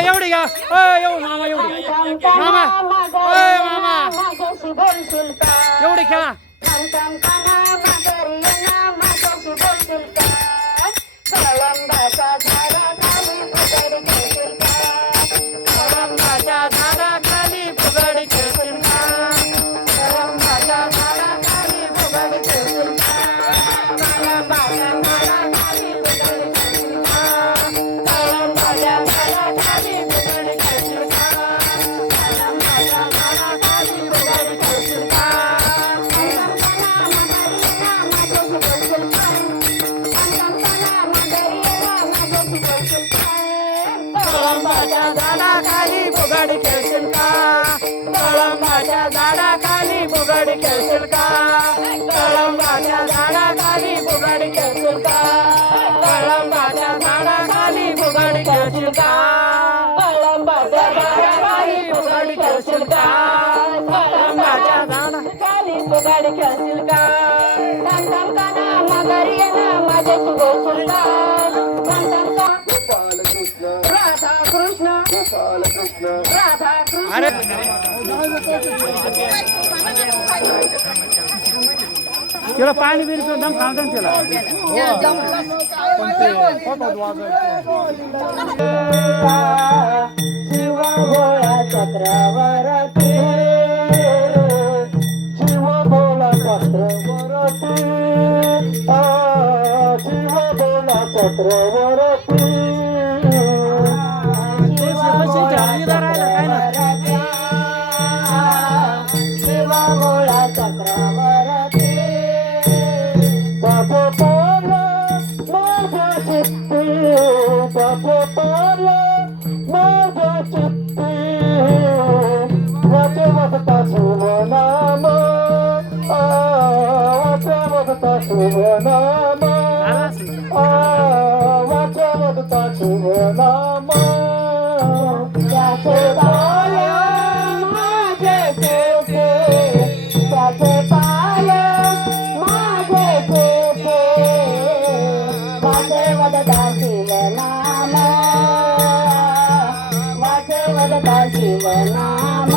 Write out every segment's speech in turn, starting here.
एवढी घ्या मामा एवढी मामा मामा एवढी खेळा अरे तिला पाणी बिरी दम खावतो तिला चक्रवर्ती शिव बोला चक्रवर्ती शिव बोला चक्रवर्ती शिवनाम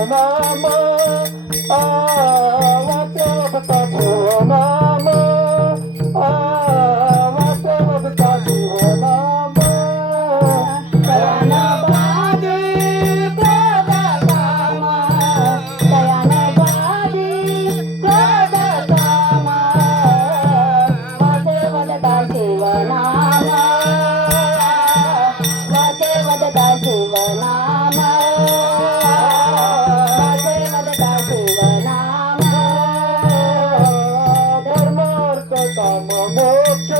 शिवनाम वाटे वदता शिवनाम वाटे वदता शिवनाम दयान बाजी क्रोध काम दयान बाजी क्रोध काम वाटे वदता शिवनाम वाटे वदता शिवनाम वाटे वदता शिवनाम धर्मार्थ काम मोक्ष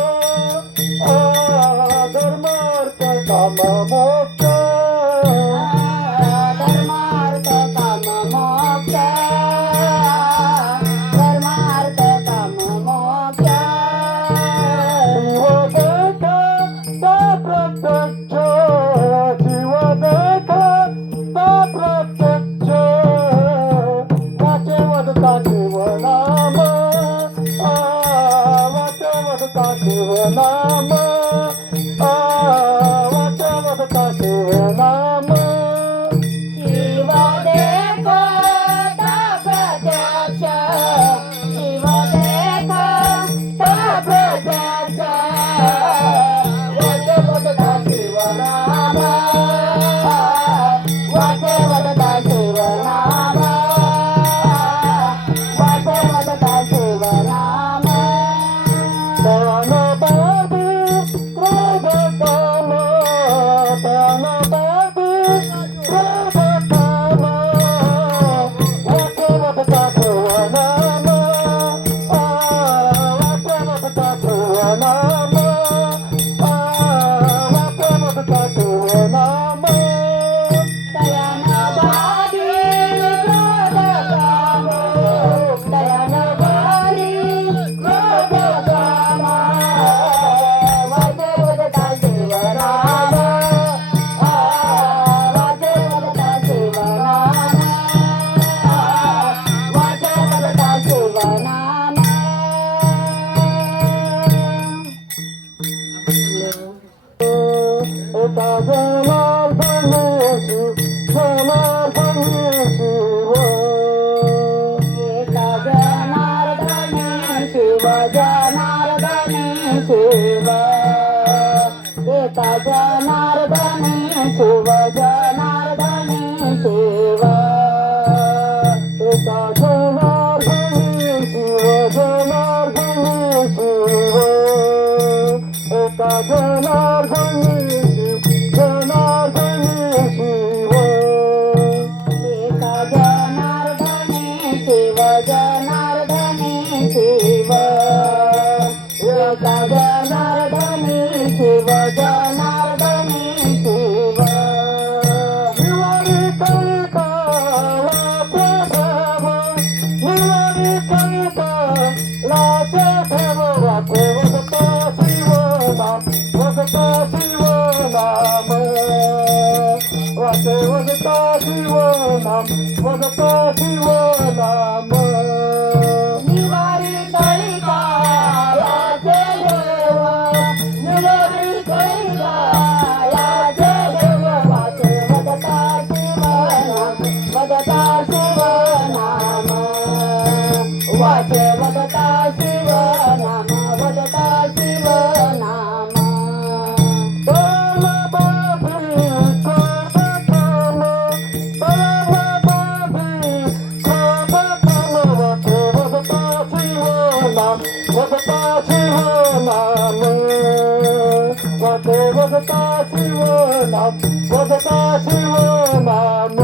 धर्मार्थ काम मोक्ष धर्मार्थ काम मोक्ष धर्मार्थ काम मोक्ष शिव देखा ता प्रत्यक्ष वाचे वदता शिवनाम वाचे वदता शिवनाम वाचे वदता शिवनाम शिव देखो ता प्रत्यक्ष शिव देखो ता प्रत्यक्ष वाचे वदता शिवनाम वाचे वदता शिवनाम वाचे वदता शिवनाम दान बाबू क्रोध काम दान बाबू क्रोध काम वाचे वदता शिवनाम वाचे वदता शिवनाम वाचे वदता शिवनाम दयान बाजी क्रोध काम दयान बाजी क्रोध काम वाचे वदता शिवनाम वाचे वदता शिवनाम वाचे वदता शिवनाम एका जनार्दने शिव जनार्दने शिव एका जनार्दने शिव जनार्दने शिव एका जनार्दने शिव जनार्दने शिव एका जनार्दने शिव जनार्दने शिव एका जनार्दने शिव जनार्दने शिव एका जनार्दने शिव जनार्दने शिव एका जनार्दने शिव जनार्दने शिव निवारी कैकाला प्रभव निवारी कैकाला प्रभव वाचे वदता शिवनाम वदता शिवनाम वाचे वदता शिवनाम वदता शिवनाम निवारी कैकालाचे देव निवारी कैकालाचे देव वाचे वदता शिवनाम वदता शिवनाम वाचे वदता शिवनाम वदता शिवनाम वदता शिवनाम वदता शिवनाम वदता शिवनाम